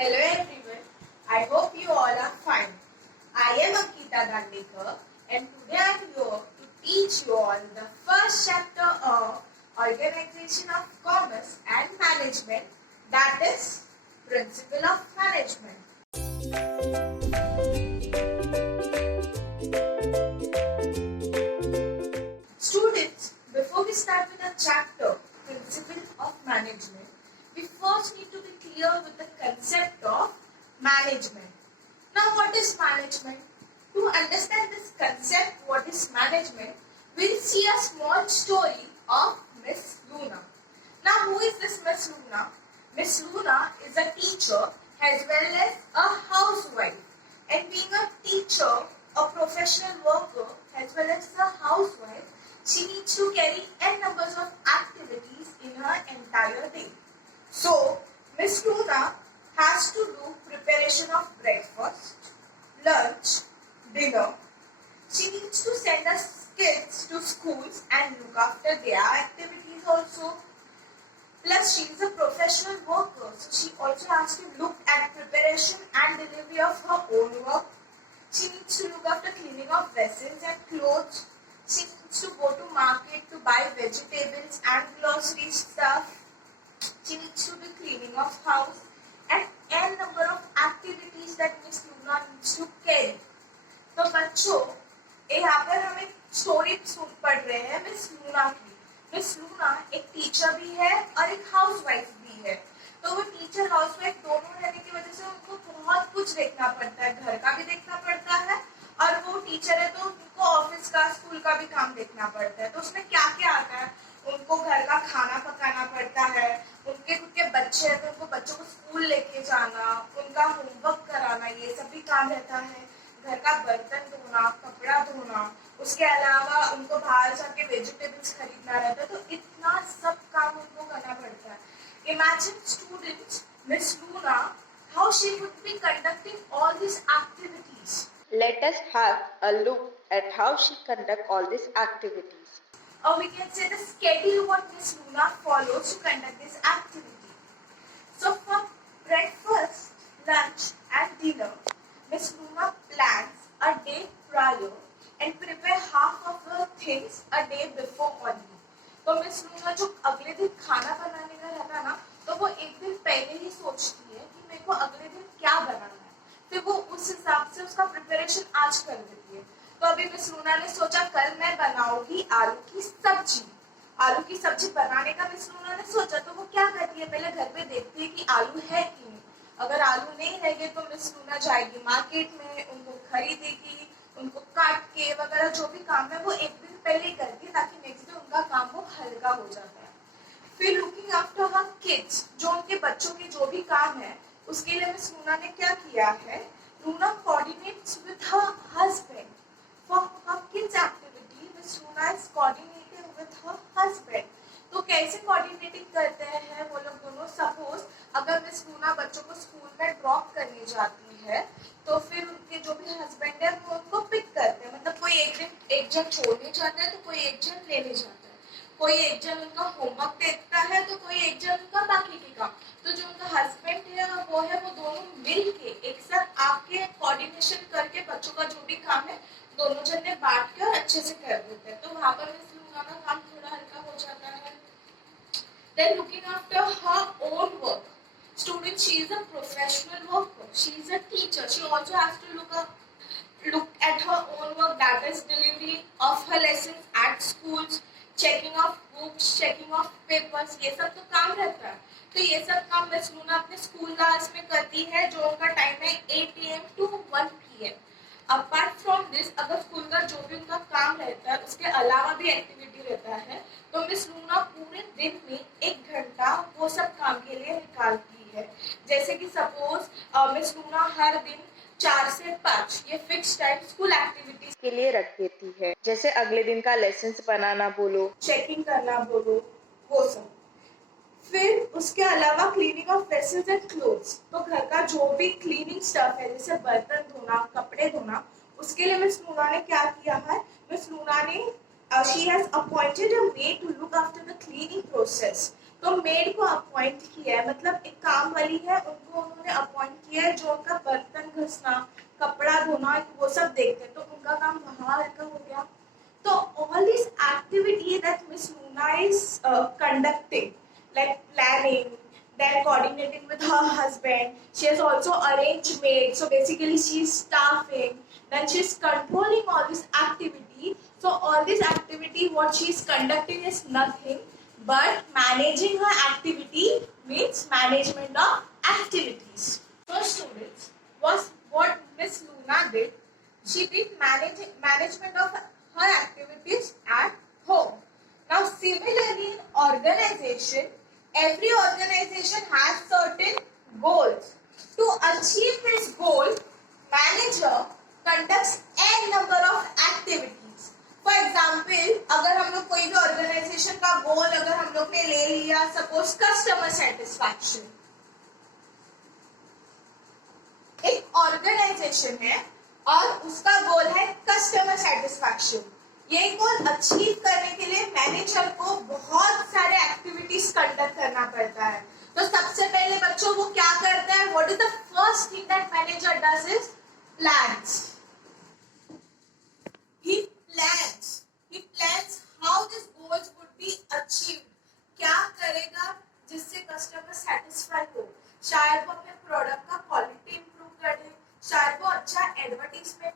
Hello everyone, I hope you all are fine. I am Ankita Dandekar and today I am here to teach you all the first chapter of Organization of Commerce and Management, that is Principle of Management. Students, before we start with the chapter Principle of Management, we first need to be clear with the concept of management. Now, what is management? To understand this concept, what is management, we'll see a small story of Miss Luna. Now, who is this Miss Luna? Miss Luna is a teacher as well as a housewife. And being a teacher, a professional worker, as well as a housewife, she needs to carry n numbers of activities in her entire day. So, Miss Luna has to do preparation of breakfast, lunch, dinner. She needs to send her kids to schools and look after their activities also. Plus, she is a professional worker, so she also has to look at preparation and delivery of her own work. She needs to look after cleaning of vessels and clothes. She needs to go to market to buy vegetables and grocery stuff. She needs to do cleaning of house and n number of activities that Miss Luna needs to carry. तो बच्चों, यहाँ पर हम एक story पढ़ रहे हैं miss Luna की. मिस लूना एक टीचर भी है और एक हाउसवाइफ भी है. तो वो टीचर हाउसवाइफ दोनों रहने की वजह से उनको बहुत कुछ देखना पड़ता है. घर का भी देखना पड़ता है और वो टीचर है तो उनको ऑफिस का स्कूल का भी काम देखना पड़ता है. तो उसमें क्या क्या आता है? उनको घर का खाना पकाना पड़ता है, उनके खुद के बच्चे हैं तो उनको बच्चों को स्कूल लेके जाना, उनका होमवर्क कराना, ये सब भी काम रहता है. घर का बर्तन धोना, कपड़ा धोना, उसके अलावा उनको बाहर जाके वेजिटेबल्स खरीदना रहता है. तो इतना सब काम उनको करना पड़ता है. Imagine students, miss Luna, how she would be conducting all these activities. Let us have a look at how she conduct all these activities. Or we can say the schedule what Miss Luna follows to conduct this activity. So for breakfast, lunch and dinner, Miss Luna plans a day prior and prepare half of her things a day before only. तो Miss Luna जो अगले दिन खाना बनाने का रहता है ना, तो वो एक दिन पहले ही सोचती है कि मेरे को अगले दिन क्या बनाना है. फिर वो उस हिसाब से उसका प्रिपरेशन आज कर देती है. तो अभी मिस लूना ने सोचा कल मैं बनाऊंगी आलू की सब्जी. आलू की सब्जी बनाने का मिस लूना ने सोचा, तो वो क्या करती है, पहले घर पे देखती है कि आलू है कि नहीं. अगर आलू नहीं रहेंगे तो मिस लूना जाएगी मार्केट में, उनको खरीदेगी, उनको काट के वगैरह जो भी काम है वो एक दिन पहले ही करती है ताकि नेक्स्ट डे उनका काम वो हल्का हो जाता है. फिर लुकिंग आफ्टर हर किड्स, जो उनके बच्चों के जो भी काम है उसके लिए मिस लूना ने क्या किया है, Luna coordinates with her husband. For her kids activity, Miss Luna is coordinating with her husband. तो कैसे कोऑर्डिनेटिंग करते हैं वो लोग दोनों? सपोज अगर मिस लूना बच्चों को स्कूल में ड्रॉप करने जाती है तो फिर उनके जो भी हस्बैंड है वो उनको पिक करते हैं. मतलब कोई एक दिन एक जन छोड़ने जाता है तो कोई एक जन लेने जाता है, कोई एक जन उनका होमवर्क देखता है तो कोई एक जन उनका बाकी के काम. तो जो उनका हस्बैंड है वो दोनों मिल के एक साथ आके कोऑर्डिनेशन करके बच्चों का जो भी काम है दोनों जन ने बांट के और अच्छे से कर देते हैं. तो वहां पर मिस लूना का काम थोड़ा हल्का हो जाता है. Then looking after her own work, student, she is a professional worker. She is a teacher. She also has to look at her own work, that is delivery of her lessons at schools, checking of books, checking of papers. ये सब तो काम रहता है. तो ये सब काम मिस लूना अपने स्कूल आवर्स में करती है जो उनका टाइम है 8 AM to 1 PM. Apart from this, अगर स्कूल का जो भी उनका काम रहता है उसके अलावा भी एक्टिविटी रहता है तो मिस लूना पूरे दिन में 1 घंटा वो सब काम के लिए निकालती है. जैसे कि सपोज मिस लूना हर दिन 4 से 5 ये फिक्स टाइम स्कूल एक्टिविटीज के लिए रख देती है. जैसे अगले दिन का लेसन्स बनाना बोलो, चेकिंग करना बोलो, वो सब. फिर उसके अलावा cleaning of vessels and clothes, तो घर का जो भी क्लीनिंग स्टफ है जैसे बर्तन धोना, कपड़े धोना, उसके लिए मिस लूना ने क्या किया है, मिस लूना ने she has appointed a maid to look after the cleaning process. तो मेड को अपॉइंट किया है, मतलब एक काम वाली है, उनको उन्होंने अपॉइंट है जो उनका बर्तन घसना, कपड़ा धोना, वो सब देखते हैं, तो उनका काम वहां का हो गया. So all these activities that Miss Luna is conducting, like planning, then coordinating with her husband. She has also arranged maids. So basically she is staffing. Then she is controlling all this activity. So all this activity, what she is conducting is nothing but managing her activity means management of activities. So students, what Miss Luna did, she did management of her activities at home. Now similarly in organization, every organization has certain goals. To achieve this goal, manager conducts n number of activities. For example, अगर हम लोग कोई भी organization का goal अगर हम लोग ने ले लिया, suppose customer satisfaction. एक ऑर्गेनाइजेशन है और उसका गोल है कस्टमर सेटिस्फैक्शन. ये गोल अचीव करने के लिए मैनेजर को बहुत सारे एक्टिविटीज कंडक्ट करना पड़ता है. तो सबसे पहले बच्चों वो क्या करता है, what is the first thing that manager does is plans. He plans how this goals would be achieved. क्या करेगा जिससे कस्टमर सेटिस्फाई हो. शायद वो अपने प्रोडक्ट का क्वालिटी इंप्रूव कर दे, शायद वो अच्छा एडवर्टीजमेंट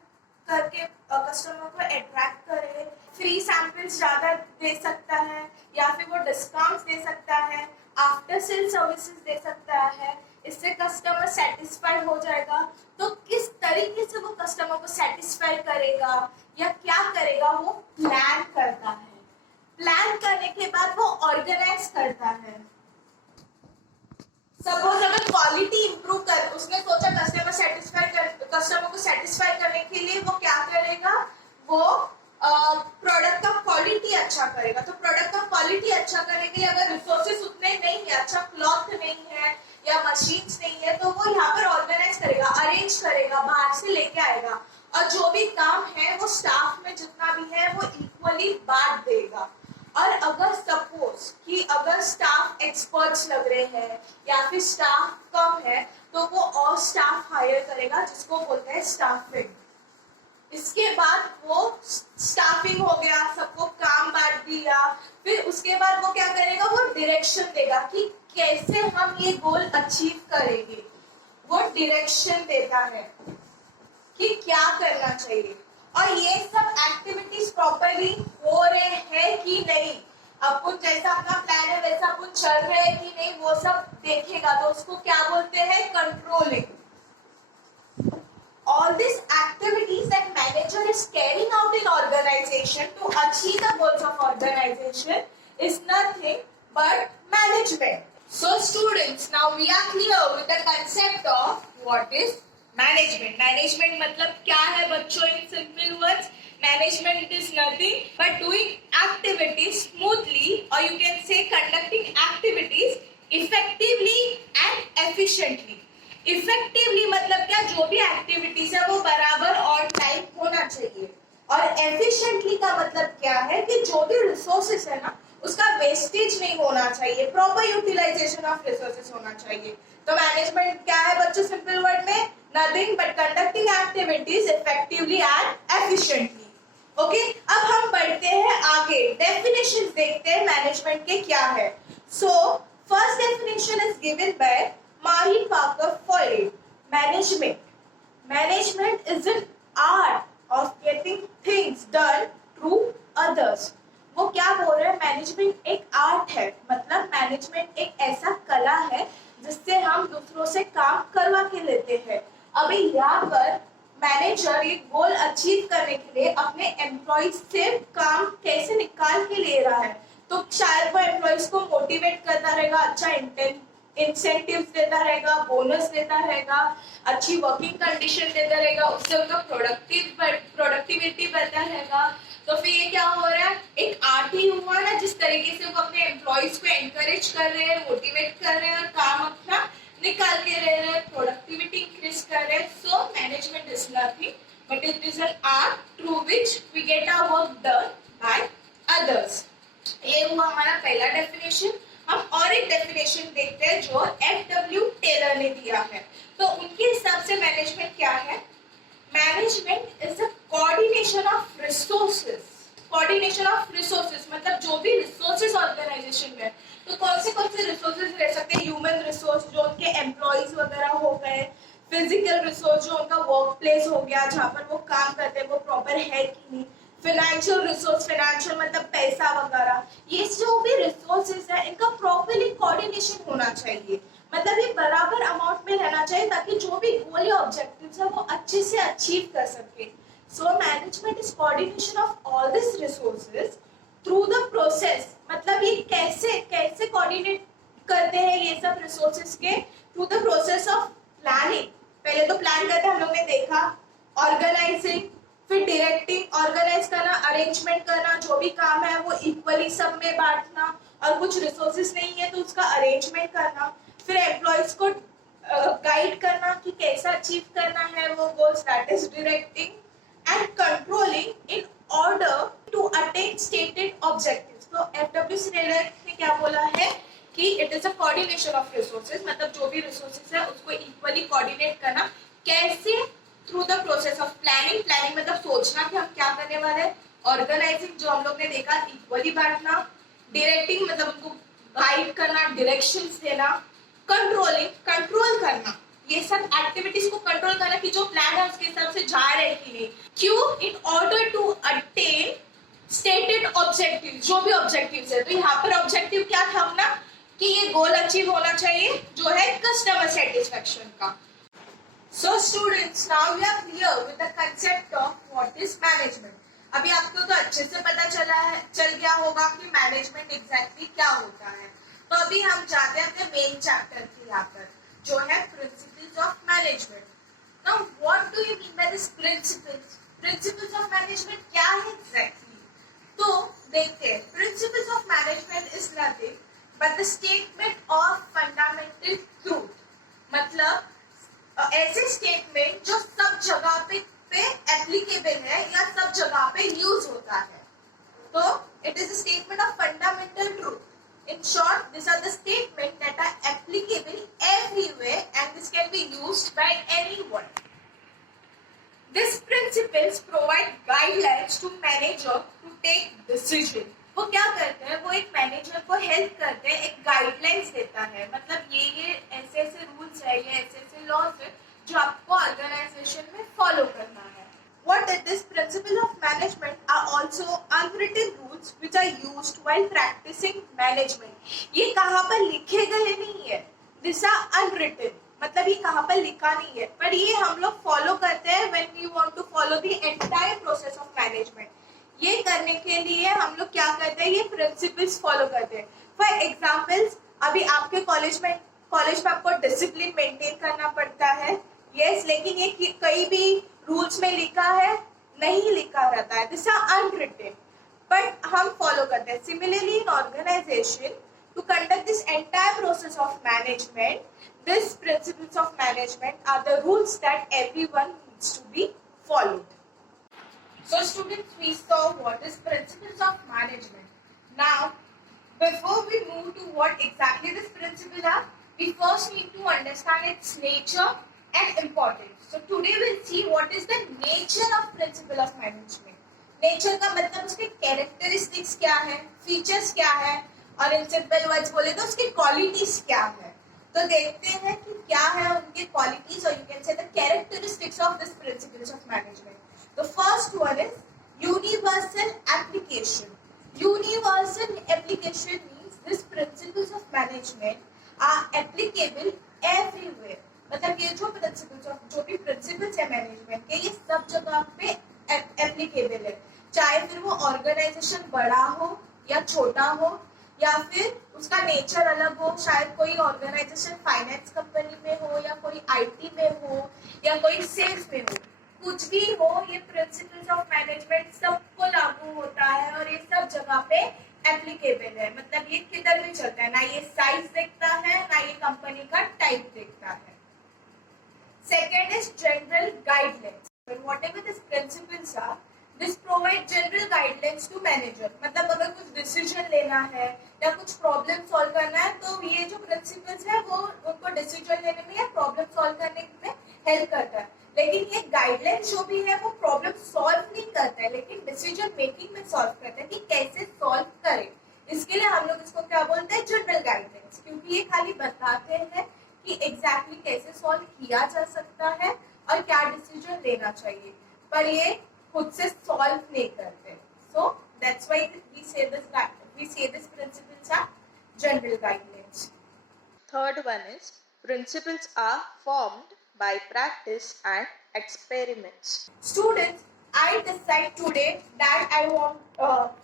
करके कस्टमर को अट्रैक्ट करे, फ्री सैंपल्स ज्यादा दे सकता है, या फिर वो डिस्काउंट्स दे सकता है, आफ्टर सेल सर्विसेज दे सकता है. इससे कस्टमर सेटिस्फाई हो जाएगा. तो किस तरीके से वो कस्टमर को सेटिस्फाई करेगा या क्या करेगा, वो प्लान करता है. प्लान करने के बाद वो ऑर्गेनाइज करता है. सपोज अगर क्वालिटी इंप्रूव कर, उसने सोचा कस्टमर को सेटिस्फाई करने के लिए वो क्या करेगा, वो प्रोडक्ट का क्वालिटी अच्छा करेगा. तो प्रोडक्ट का क्वालिटी अच्छा करने के लिए अगर रिसोर्सेज उतने नहीं है, अच्छा क्लॉथ नहीं है या मशीन्स नहीं है, तो वो यहाँ पर ऑर्गेनाइज करेगा, अरेंज करेगा, बाहर से लेके आएगा. और जो भी काम है वो स्टाफ में जितना भी है वो इक्वली बांट देगा. और अगर सपोज कि अगर स्टाफ एक्सपर्ट्स लग रहे हैं या फिर स्टाफ कम है, तो वो और स्टाफ हायर करेगा जिसको बोलते हैं स्टाफिंग. इसके बाद वो स्टाफिंग हो गया, सबको काम बांट दिया. फिर उसके बाद वो क्या करेगा, वो डायरेक्शन देगा कि कैसे हम ये गोल अचीव करेंगे. वो डायरेक्शन देता है कि क्या करना चाहिए. और ये सब एक्टिविटीज प्रॉपरली हो रहे हैं कि नहीं, अपन जैसा अपना प्लान है वैसा अपन चल रहे हैं कि नहीं, वो सब देखेगा. तो उसको क्या बोलते हैं, controlling. All these activities that manager is carrying out in organization to achieve the goals of organization is nothing but management. So students, now we are clear with the concept of what is management. Management मतलब क्या है बच्चों, in simple words, management is nothing but doing activities smoothly, or you can say conducting activities effectively and efficiently. Effectively मतलब क्या, जो भी activities है वो बराबर ऑन टाइम होना चाहिए. और efficiently का मतलब क्या है कि जो भी रिसोर्सेस है ना उसका वेस्टेज नहीं होना चाहिए, प्रॉपर यूटिलाइजेशन ऑफ रिसोर्सेस होना चाहिए. तो मैनेजमेंट क्या है बच्चों, सिंपल वर्ड में, nothing but conducting activities effectively and efficiently. Okay, अब हम बढ़ते हैं आगे, डेफिनेशंस देखते हैं मैनेजमेंट के क्या है. So first definition is given by Marie Parker Foyle. Management is an art of getting things done through others. वो क्या बोल रहे हैं, मैनेजमेंट एक आर्ट है, मतलब मैनेजमेंट एक ऐसा कला है जिससे हम दूसरों से काम करवा के लेते हैं. अभी यहाँ पर मैनेजर ये गोल अचीव करने के लिए अपने एम्प्लॉइज से काम कैसे निकाल के ले रहा है. तो शायद वो एम्प्लॉइज को मोटिवेट करता रहेगा, अच्छा इंसेंटिव्स देता रहेगा, बोनस देता रहेगा, अच्छी वर्किंग कंडीशन देता रहेगा, उससे उनका प्रोडक्टिविटी बढ़ता रहेगा. तो फिर ये क्या हो रहा है, एक आर्ट ही हुआ ना, जिस तरीके से वो अपने एम्प्लॉइज को एनकरेज कर रहे हैं, मोटिवेट कर रहे हैं और काम अपना निकाल के ले रहे हैं, प्रोडक्टिविटी इंक्रीज कर रहे हैं. So management is nothing but it is an art through which we get our work done by others. ये हुआ हमारा पहला डेफिनेशन. हम और एक डेफिनेशन देखते हैं जो F.W. टेलर ने दिया है. तो उनके हिसाब से मैनेजमेंट क्या है? Management is the coordination of resources. Coordination of resources मतलब जो भी रिसोर्सेज ऑर्गेनाइजेशन में, तो कौन से रिसोर्सेज रह सकते हैं? ह्यूमन रिसोर्स जो उनके एम्प्लॉयज वगैरह हो गए, फिजिकल रिसोर्स जो उनका वर्क प्लेस हो गया जहाँ पर वो काम करते हैं वो प्रॉपर है कि नहीं, फाइनेंशियल रिसोर्स, फाइनेंशियल मतलब पैसा वगैरह, ये जो भी रिसोर्सेज है इनका प्रॉपरली कोऑर्डिनेशन होना चाहिए। मतलब ये बराबर अमाउंट में रहना चाहिए ताकि जो भी गोल या ऑब्जेक्टिव्स है वो अच्छे से अचीव कर सके। सो management is coordination of all this resources through the process. मतलब ये कैसे कैसे कोऑर्डिनेट करते हैं ये सब रिसोर्सेज के through the process of planning. पहले तो प्लान करते हैं, हम लोग ने देखा, ऑर्गेनाइजिंग, फिर डायरेक्टिंग, ऑर्गेनाइज करना, अरेंजमेंट करना, जो भी काम है वो इक्वली सब में बांटना, और कुछ रिसोर्सेज नहीं है तो उसका अरेंजमेंट करना, फिर एम्प्लॉयज को गाइड करना कि कैसा अचीव करना है वो goals, that is directing, and controlling in order to attain stated objectives. तो एफडब्ल्यूसी ने क्या बोला है कि it is a coordination of resources, मतलब जो भी रिसोर्सेज है उसको इक्वली कोऑर्डिनेट करना। कैसे? Through the process of planning. Planning मतलब सोचना कि हम क्या करने वाले हैं, ऑर्गेनाइजिंग जो हम लोग ने देखा इक्वली बांटना, डायरेक्टिंग मतलब उनको गाइड करना, डायरेक्शंस देना, कंट्रोलिंग कंट्रोल करना, ये सब एक्टिविटीज को कंट्रोल करना कि जो प्लान है उसके हिसाब से जा रहे हैं कि नहीं। क्यों? In order to attain stated objective, जो भी ऑब्जेक्टिव्स है। तो यहाँ पर ऑब्जेक्टिव क्या था अपना कि ये गोल अचीव होना चाहिए जो है कस्टमर सेटिस्फेक्शन का। So students, now we are clear with the concept of what is management. अभी आपको तो अच्छे से पता चल गया होगा कि मैनेजमेंट एग्जैक्टली क्या होता है। तो अभी हम जाते हैं अपने मेन चैप्टर की यहाँ पर जो है principles of management. Now what do you mean by this principles? Principles of management क्या है एग्जैक्टली? तो देखते हैं, principles of management is nothing but the statement of fundamental truth. मतलब ऐसे स्टेटमेंट जो सब जगह पे एप्लीकेबल है या सब जगह पे यूज होता है। तो it is a statement of fundamental truth. In short, this are the statement that are applicable everywhere and this can be used by anyone. These principles provide guidelines to manager to take decision. वो क्या करते हैं? वो एक manager को help करते हैं, एक गाइडलाइंस देता है। मतलब ये ऐसे ऐसे रूल्स है, ये ऐसे ऐसे लॉज है जो आपको ऑर्गेनाइजेशन में फॉलो करना है। What is this principle of management are also unwritten rules which are used while practicing management. ये कहाँ पर लिखे गए नहीं है, these are unwritten, मतलब ये कहाँ पर लिखा नहीं है, पर ये हम लोग फॉलो करते हैं when we want to follow the entire process of management. ये करने के लिए हम लोग क्या करते हैं? ये प्रिंसिपल्स फॉलो करते हैं। फॉर एग्जाम्पल्स, अभी आपके कॉलेज में आपको डिसिप्लिन मेंटेन करना पड़ता है, यस, लेकिन ये कई भी रूल्स में लिखा है नहीं लिखा रहता है, दिस आर अनरिटन, बट हम फॉलो करते हैं। Similarly in organization, to conduct this entire process of management, these principles of management are the rules that everyone needs to be followed. So students, we saw what is principles of management. Now, before we move to what exactly this principles are, we first need to understand its nature and importance. So today we'll see what is the nature of principle of management. Nature का मतलब उसके characteristics क्या है, features क्या है, और in simple words बोले तो उसकी क्वालिटीज क्या है। तो देखते हैं कि क्या है उनके क्वालिटीज, और you can say the characteristics of this principles of management. The first one is universal application. Universal application means this principles of management are applicable everywhere. मतलब ये जो भी प्रिंसिपल्स है मैनेजमेंट के, ये सब जगह पे एप्लीकेबल है, चाहे फिर वो ऑर्गेनाइजेशन बड़ा हो या छोटा हो, या फिर उसका नेचर अलग हो, शायद कोई ऑर्गेनाइजेशन फाइनेंस कंपनी में हो या कोई आईटी में हो या कोई सेल्स में हो, कुछ भी हो, ये प्रिंसिपल्स ऑफ मैनेजमेंट सबको लागू होता है और ये सब जगह पे एप्लीकेबल है। मतलब ये किधर भी चलता है, ना ये साइज देखता है ना ये कंपनी का टाइप देखता है। Second is general guidelines. Whatever this principles are, this provide general guidelines to manager. मतलब हमें कुछ डिसीजन लेना है या कुछ प्रॉब्लम सॉल्व करना है, तो ये जो प्रिंसिपल्स है वो उनको डिसीजन लेने में या प्रॉब्लम सॉल्व करने में हेल्प करता है। लेकिन ये गाइडलाइंस जो भी है वो प्रॉब्लम सॉल्व नहीं करता है, लेकिन डिसीजन मेकिंग में सॉल्व करता है कि कैसे सॉल्व करें। इसके लिए हम लोग इसको क्या बोलते हैं, जनरल गाइडलाइंस, क्योंकि ये खाली बताते हैं कि एग्जैक्टली कैसे सॉल्व किया जा सकता है और क्या डिसीजन लेना चाहिए, पर ये खुद से सॉल्व नहीं करते। So that's why we say this principles are general guidelines. Third one is principles are formed by practice and experiments. Students, I decide today that I want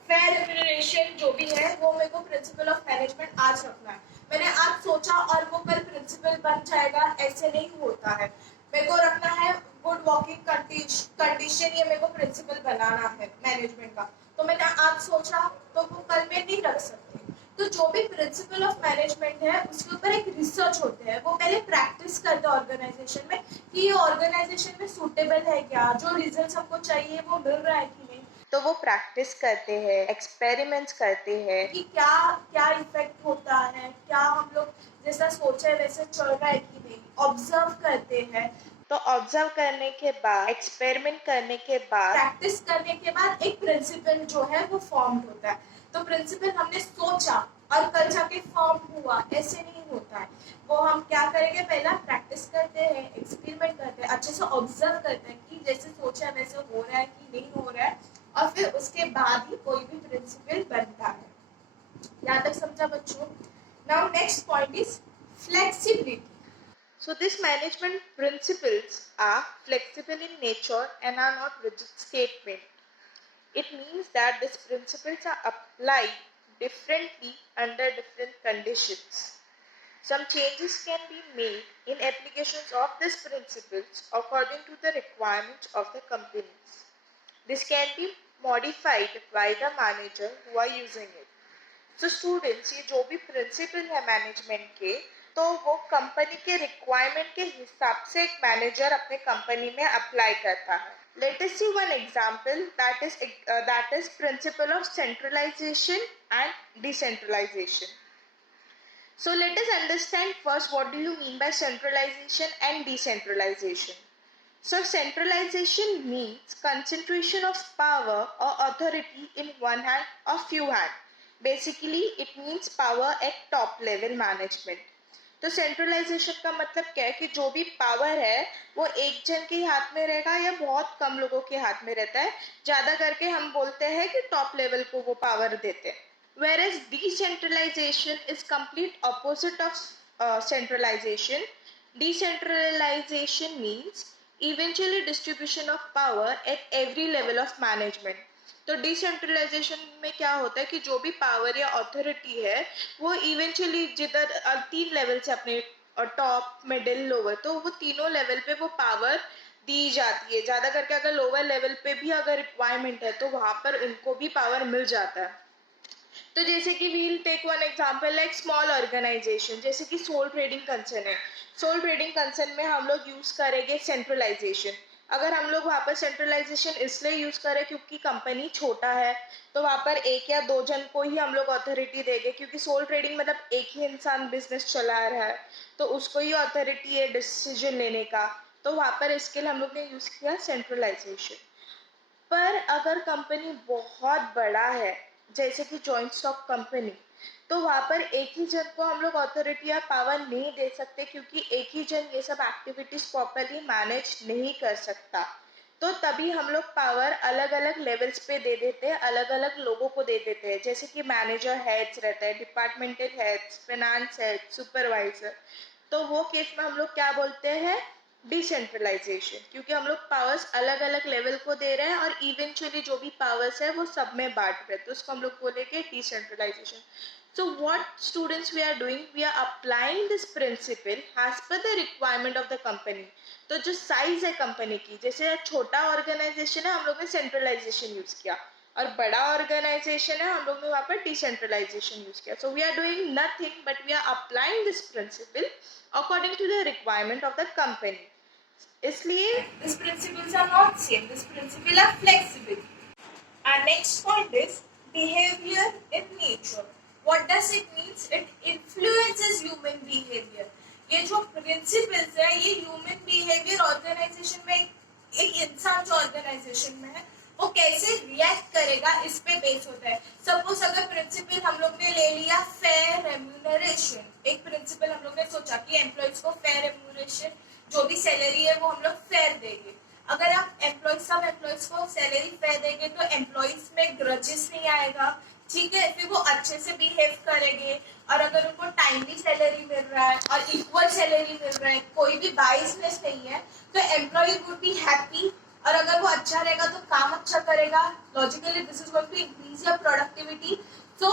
fair remuneration जो भी है वो मेरे को प्रिंसिपल ऑफ मैनेजमेंट आज रखना है। मैंने आज सोचा और वो कल प्रिंसिपल बन जाएगा, ऐसे नहीं होता है। मेरे को रखना है गुड वर्किंग कंडीशन, ये मेरे को प्रिंसिपल बनाना है मैनेजमेंट का। तो मैंने आज सोचा तो वो कल में नहीं रख सकती। तो जो भी प्रिंसिपल ऑफ मैनेजमेंट है उसके ऊपर एक रिसर्च होते हैं, वो पहले प्रैक्टिस करते हैं ऑर्गेनाइजेशन में कि ये ऑर्गेनाइजेशन में सूटेबल है क्या, जो रिजल्ट्स हमको चाहिए वो मिल रहा है कि नहीं। तो वो प्रैक्टिस करते हैं, एक्सपेरिमेंट्स करते हैं कि क्या क्या इफेक्ट होता है, क्या हम लोग जैसा सोचे वैसे चल रहा है कि नहीं, ऑब्जर्व करते हैं। तो ऑब्जर्व करने के बाद, एक्सपेरिमेंट करने के बाद, प्रैक्टिस करने के बाद एक प्रिंसिपल जो है वो फॉर्म होता है। तो प्रिंसिपल हमने सोचा और कल जाके फॉर्म हुआ, ऐसे नहीं होता है। वो हम क्या करेंगे, पहला प्रैक्टिस करते हैं, एक्सपेरिमेंट करते हैं, अच्छे से ऑब्जर्व करते हैं कि जैसे सोचा है वैसे हो रहा है कि नहीं हो रहा है, और फिर उसके बाद ही कोई भी प्रिंसिपल बनता है। यहाँ तक समझा बच्चों? Now next point is flexibility. So these management principles are flexible in nature and are not rigid statement. It means that these principles are applied differently under different conditions. Some changes can be made in applications of these principles according to the requirements of the companies. This can be modified by the manager who are using it. So students, ये जो भी principle है management के, तो वो company के requirement के हिसाब से एक मैनेजर अपने कंपनी में अप्लाई करता है। Let us see one example that is principle of centralization and decentralization. So let us understand first what do you mean by centralization and decentralization. So centralization means concentration of power or authority in one hand or few hands. Basically it means power at top level management. तो centralisation का मतलब क्या है कि जो भी power है वो एक जन के हाथ में रहेगा या बहुत कम लोगों के हाथ में रहता है। ज्यादा करके हम बोलते हैं कि टॉप लेवल को वो पावर देते हैं। Whereas decentralization is complete opposite of centralization. Decentralization means eventually distribution of power at every level of management. तो डिसेंट्रलाइजेशन में क्या होता है कि जो भी पावर या अथॉरिटी है वो इवेंचुअली जिधर 3 लेवल से अपने टॉप, मिडिल, लोअर, तो वो तीनों लेवल पे वो पावर दी जाती है। ज्यादा करके अगर लोअर लेवल पे भी अगर रिक्वायरमेंट है तो वहां पर उनको भी पावर मिल जाता है। तो जैसे कि we'll take one example like small organization, जैसे कि सोल ट्रेडिंग कंसर्न है। सोल ट्रेडिंग कंसर्न में हम लोग यूज करेंगे सेंट्रलाइजेशन। अगर हम लोग वहाँ पर सेंट्रलाइजेशन इसलिए यूज करें क्योंकि कंपनी छोटा है, तो वहाँ पर एक या दो जन को ही हम लोग अथॉरिटी देंगे, क्योंकि सोल ट्रेडिंग मतलब एक ही इंसान बिजनेस चला रहा है तो उसको ही अथॉरिटी है डिसीजन लेने का। तो वहाँ पर इसके लिए हम लोग ने यूज किया सेंट्रलाइजेशन। पर अगर कंपनी बहुत बड़ा है जैसे कि जॉइंट स्टॉक कंपनी, तो वहाँ पर एक ही जन को हम लोग अथॉरिटी या पावर नहीं दे सकते, क्योंकि एक ही जन ये सब एक्टिविटीज प्रॉपरली मैनेज नहीं कर सकता। तो तभी हम लोग पावर अलग अलग लेवल्स पे दे देते हैं, अलग अलग लोगों को दे देते हैं। जैसे कि मैनेजर हेड्स रहते हैं, departmental heads, finance head, supervisor. तो वो केस में हम लोग क्या बोलते हैं, डिसेंट्रलाइजेशन, क्योंकि हम लोग पावर्स अलग अलग लेवल को दे रहे हैं और इवेंचुअली जो भी पावर्स है वो सब में बांट रहे हैं, तो उसको हम लोग बोलेंगे decentralisation. So what students we are doing, we are applying this principle as per the requirement of the company. तो जो साइज है कंपनी की, जैसे छोटा ऑर्गेनाइजेशन है हम लोग ने सेंट्रलाइजेशन यूज किया, और बड़ा ऑर्गेनाइजेशन है हम लोग ने वहाँ पर डिसेंट्रलाइजेशन यूज किया। So we are doing nothing but we are applying this principle according to the requirement of the company. इसलिए These principles are not same. These principles are flexible. Our next point is behavior in nature. What does it means? It influences human behavior. ये जो principles है ये human behavior organization में एक इंसान जो organization में है वो कैसे रिएक्ट करेगा इस पे बेस होता है. सपोज अगर प्रिंसिपल हम लोग ने ले लिया फेयर रेम्यूनरेशन, एक प्रिंसिपल हम लोग ने सोचा कि एम्प्लॉइज को फेयर रेम्यूनरेशन, जो भी सैलरी है वो हम लोग फेयर देंगे. अगर आप सब एम्प्लॉइज को सैलरी फेयर देंगे तो एम्प्लॉइज में ग्रजेस नहीं आएगा, ठीक है, फिर वो अच्छे से बिहेव करेंगे. और अगर उनको टाइमली सैलरी मिल रहा है और इक्वल सैलरी मिल रहा है, कोई भी बाइसनेस नहीं है, तो एम्प्लॉय वुड बी हैप्पी. और अगर वो अच्छा रहेगा तो काम अच्छा करेगा. Logically this is going to increase your productivity. So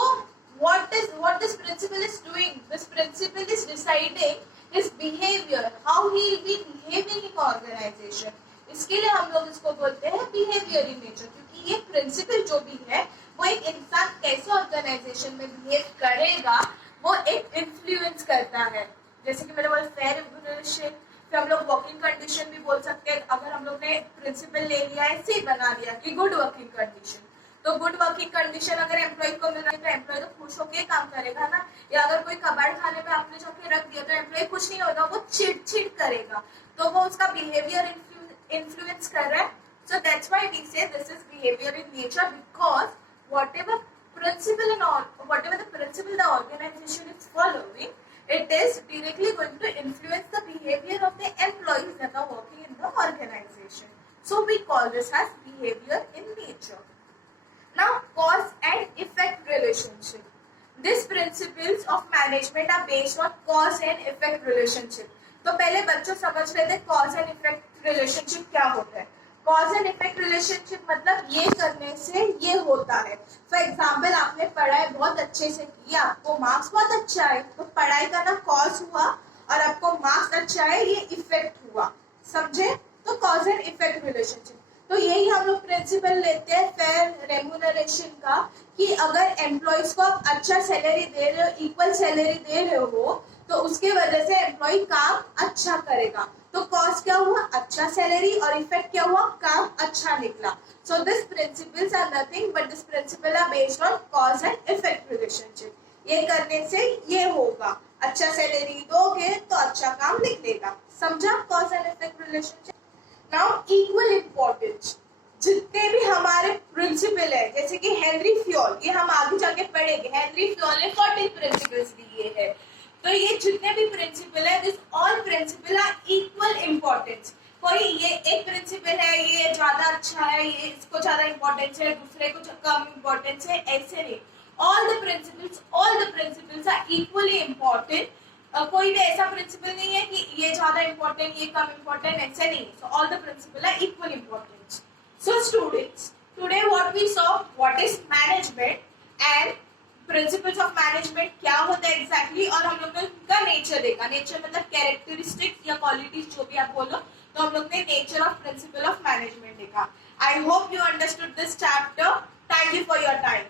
what this principle is doing, this principle is deciding his behavior, how he will be behaving in organization. इसके लिए हम लोग इसको बोलते हैं बिहेवियर इन नेचर, क्योंकि ये प्रिंसिपल जो भी है वो एक इंसान कैसे ऑर्गेनाइजेशन में बिहेव करेगा वो एक इन्फ्लुएंस करता है. जैसे कि मैंने बोला फेयर रेम्यूनरेशन, फिर हम लोग वर्किंग कंडीशन भी बोल सकते हैं. अगर हम लोग ने प्रिंसिपल ले लिया ऐसे ही बना लिया कि गुड वर्किंग कंडीशन, तो गुड वर्किंग कंडीशन अगर एम्प्लॉय को मिल रहा है तो एम्प्लॉय तो खुश होकर काम करेगा ना. या अगर कोई कबाड़ खाने में आपने जाके रख दिया तो एम्प्लॉय खुश नहीं होगा, वो चिड़ करेगा, तो वो उसका बिहेवियर इन्फ्लुएंस कर रहा है. सो that's why we say this is behaviour in nature, because whatever the principle the organization is following, it is directly going to influence the behavior of the employees that are working in the organization. So we call this as behavior in nature. Now, cause and effect relationship. These principles of management are based on cause and effect relationship. तो पहले बच्चों समझ लेते cause and effect relationship क्या होता है. Cause and effect relationship मतलब ये करने से ये होता है. फॉर एग्जाम्पल आपने पढ़ाई बहुत अच्छे से की, आपको मार्क्स बहुत अच्छा है, तो पढ़ाई का ना कॉज हुआ और आपको मार्क्स अच्छा है, ये इफेक्ट हुआ. समझे? तो कॉज एंड इफेक्ट रिलेशनशिप. तो यही हम लोग प्रिंसिपल लेते हैं फेयर रेम्यूनरेशन का, कि अगर एम्प्लॉयज को आप अच्छा सैलरी दे रहे हो, इक्वल सैलरी दे रहे हो, तो उसके वजह से एम्प्लॉय काम अच्छा करेगा. तो कॉज क्या हुआ? अच्छा सैलरी, और इफेक्ट क्या हुआ? काम अच्छा निकला. So this principles are nothing but this principle are based on cause and effect relationship. ये करने से ये होगा, अच्छा सैलरी दोगे तो अच्छा काम निकलेगा. समझा cause and effect relationship? Now equal importance. जितने भी हमारे प्रिंसिपल है, जैसे कि हेनरी फ्योल, ये हम आगे जाके पढ़ेंगे. हेनरी फ्योल ने 14 प्रिंसिपल्स दिए हैं. तो ये जितने भी प्रिंसिपल है, this all principle are equal importance. कोई ये एक प्रिंसिपल है ये ज्यादा अच्छा है, ये इसको ज्यादा इम्पोर्टेंस है, दूसरे को कम इम्पोर्टेंस है, ऐसे नहीं. All the principles are equally important. कोई भी ऐसा प्रिंसिपल नहीं है कि ये ज्यादा इम्पोर्टेंट ये कम इम्पोर्टेंट, ऐसे नहीं. So all the principle are equal important. So students, today what we saw, what is management and principles of management क्या होता है एग्जैक्टली, और हम लोग ने उनका नेचर देखा. नेचर मतलब कैरेक्टरिस्टिक्स या क्वालिटीज जो भी आप बोलो, तो हम लोग ने nature of principle of management देखा. I hope you understood this chapter. Thank you for your time.